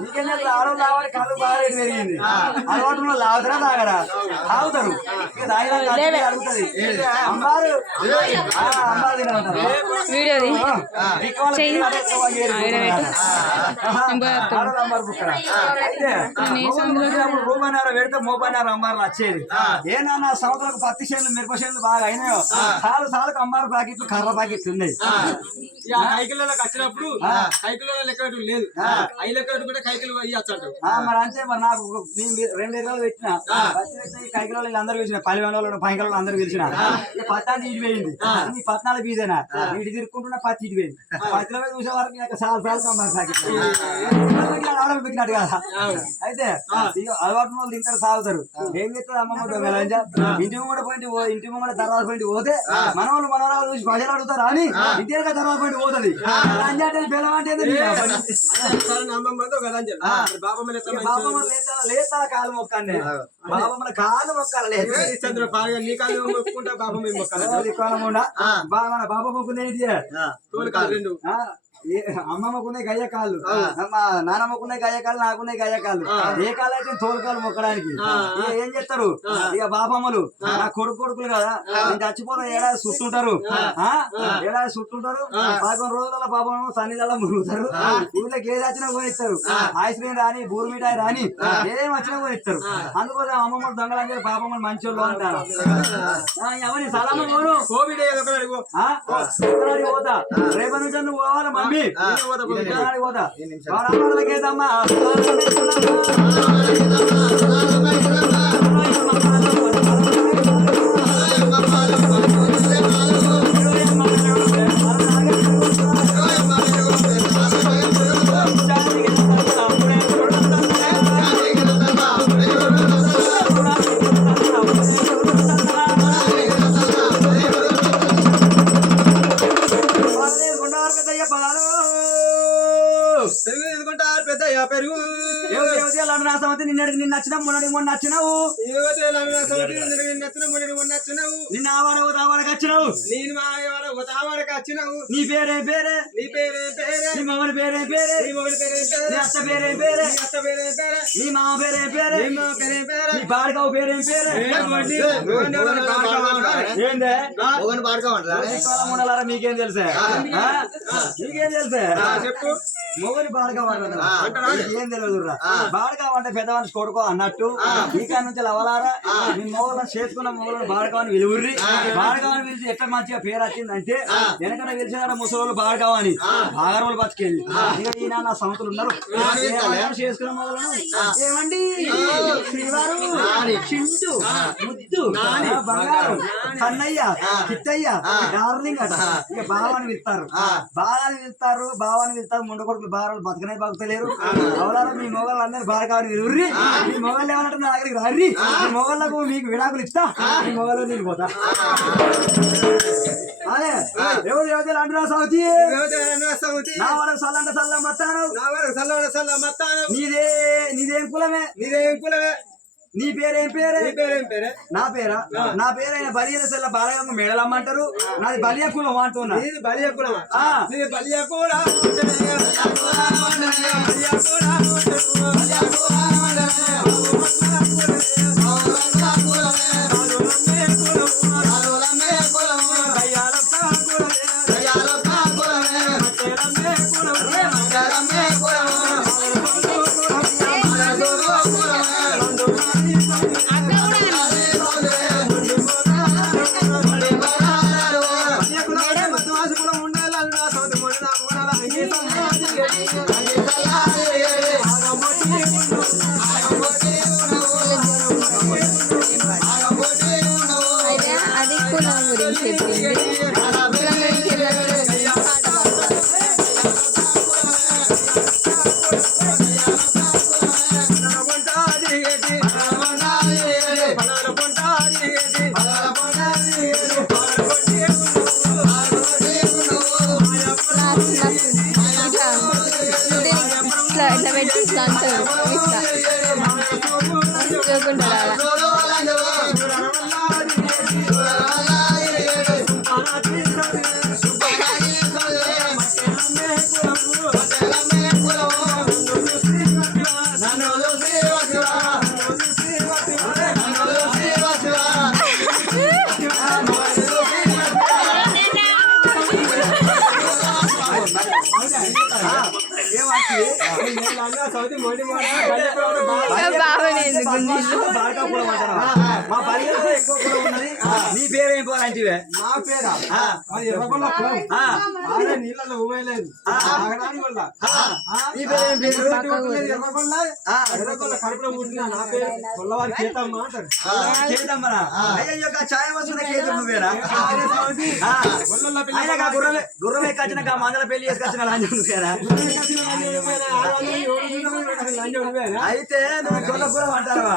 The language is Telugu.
నీకెందుకు ఆడవాళ్ళు లావాలి కళ్ళు బాగా రేటు పెరిగింది. అలవాటు లాగుతారా తాగరా తాగుతారు అడుగుతుంది అమ్మారు అమ్మారు తినమంటారు. రూపాయన్నర పెడితే మోపాయన్నర అమ్మారులు వచ్చేది. ఏనా సంవత్సరాలకు 10 చేనులు మిరప చేనులు బాగా అయినాయో సాలు సాలకు అమ్మారు ప్యాకెట్లు కర్ర ప్యాకెట్లు ఉన్నాయి. కైకిల్లోకి వచ్చినప్పుడు కైకిల్లో లెక్క లేదు 5 లెక్క కూడా కైకిలు ఇవ్వచ్చు. మరి అంతే మరి నాకు 2 ఎకరాలు పెట్టిన కైకిలో అందరూ పిలిచిన 10 వాళ్ళు 5 అందరూ పిలిచిన ఇక 10 ఇటు పోయింది. నీ 14 బీదేనా ఇటు తిరుక్కుంటున్నా 10 ఇటు పోయింది. 10 చూసే వరకు సాలు సాలు అమ్మారు ప్యాకెట్లు పెట్టినట్టు కదా. అయితే అలవాటు వాళ్ళు తింటారు సాగుతారు. ఏం చేస్తారు అమ్మమ్మ ఇంటి ముంగడ పోయింది ఇంటి ముంగడ తర్వాత పోయింది పోతే మనవాళ్ళు మనవరాలు చూసి ప్రజలు అడుగుతారు అని ఇంటి తర్వాత పోయింది పోతుంది. బెల్లం అంటే లేతా కాలు మొక్కండి బాబమ్మల కాలు మొక్కాలి నీ కాలు మొక్కుంటా బాబమ్మ మొక్కాలి. మన బాబా మొక్కుంది అమ్మమ్మకున్నాయి గయ్య కాళ్ళు నానమ్మకున్నాయి గయ్య కాళ్ళు నాకున్నాయి గయ్య కాళ్ళు. ఏ కాళ్ళు అయితే తోలుకాలు మొక్కడానికి ఏం చేస్తారు ఇక బాబమ్మలు నా కొడుకులు కదా నేను చచ్చిపోతే ఏడాది చుట్టుంటారు 11 రోజుల బాబమ్మ సన్నిధులలో మురుగుతారు. ఊళ్ళకి ఏది వచ్చినా కొనిస్తారు. ఐస్ క్రీమ్ రాని బూరు మిఠాయి రాని ఏం వచ్చినా కొనిస్తారు. అందుకోసం అమ్మమ్మలు దొంగలందరూ బాబమ్మలు మంచోళ్ళు అంటారు. ఎవరి సలామ పోను కోవిడ్ పోతా రేపటి నుంచి నువ్వు పోవాలి మమ్మీ పోతా వాడమ్మలకేదమ్మా నిన్నటికి నిన్న వచ్చినావు మొన్నటికి మొన్న వచ్చినావు నిన్న ఆవాడకి వచ్చినావు నీ పేరేం పేరే నీ మమ్మని పేరేం పేరే నీ అత్త పేరేం పేరే నీ మామ పేరేం పేరే నీ బాడకావు పేరేం పేరే ఏందే ఉండాలా మీకేం తెలుసా మీకేం తెలుసా చెప్పు మొగని బాడకావు ఏం తెలియదు బాడకావు అంటే పెద్ద మనిషి కొడుకో అన్నట్టు ఈ కాడ నుంచి అవలారా మీ మొగలను చేసుకున్న మొగలను బాడకావని విలువుర్రి బాడకావని పిలిచి ఎట్లా మంచిగా పేరు వచ్చిందంటే వెనకన పిలిచిన ముసలి బాడకావని బాగరోలు బతికెళ్ళి ఇక ఈయన నా సంవత్సరాలు ఉన్నారు చేసుకున్న మొగలను ఏమండి శ్రీవారు చింటూ ముద్దు బంగారు కన్నయ్య కిట్టయ్య డార్లింగ్ అట ఇక బావాని పిలుస్తారు బావాని పిలుస్తారు ముండ కొడుకులు బాగా బతకనే బతకలేరు అవలారా మీ మొగలు అందరూ బాడకావని విలువుర్రి మీ మొగలు ఏమన్నట్టు నా దగ్గరికి రారి మీ మొగళ్ళకు మీకు విడాకులు ఇస్తా మీ మొగలు నేను పోతా అదే ఎవరు అంటున్నా సౌతి నా వరకు సల్లంట సల్లం మత్తాను నీదేం కులమే నీ పేరేం పేరే నా పేరైన బలియన సెల్ల బాలయ్య మేడలమ్మంటారు. నాది బలియ కులం అంటున్నా బలియ కులం బలియ కూడా Hola, సౌతి మొండి మాట బాగా కూడా మాట్లాడవా? మా పరిగణలో ఎక్కువ కూడా ఉన్నది. నీ పేరేం పోరాంటివే? నా పేరా అది ఎర్రగొల్ల కులం. ఆడే నీళ్ళలో ఊమేయలేదు ఆగడానికి వల్ల నీ పేరేం పేరు? ఎర్రగొల్ల ఎర్రగొల్ల కడుపులో పుట్టిన నా పేరు కొల్లవారి చేతమ్మ అంటారు. చేద్దామరా? అయ్యో ఛాయ వస్తున్న కేతం నువ్వేనా? గొల్లల పిల్ల ఆయన గుర్రం ఎక్కొచ్చిన మందల పెళ్లి చేసుకొచ్చిన లాంటి నువ్వేనా? అయితే నువ్వు గొల్ల కూడా అంటావా?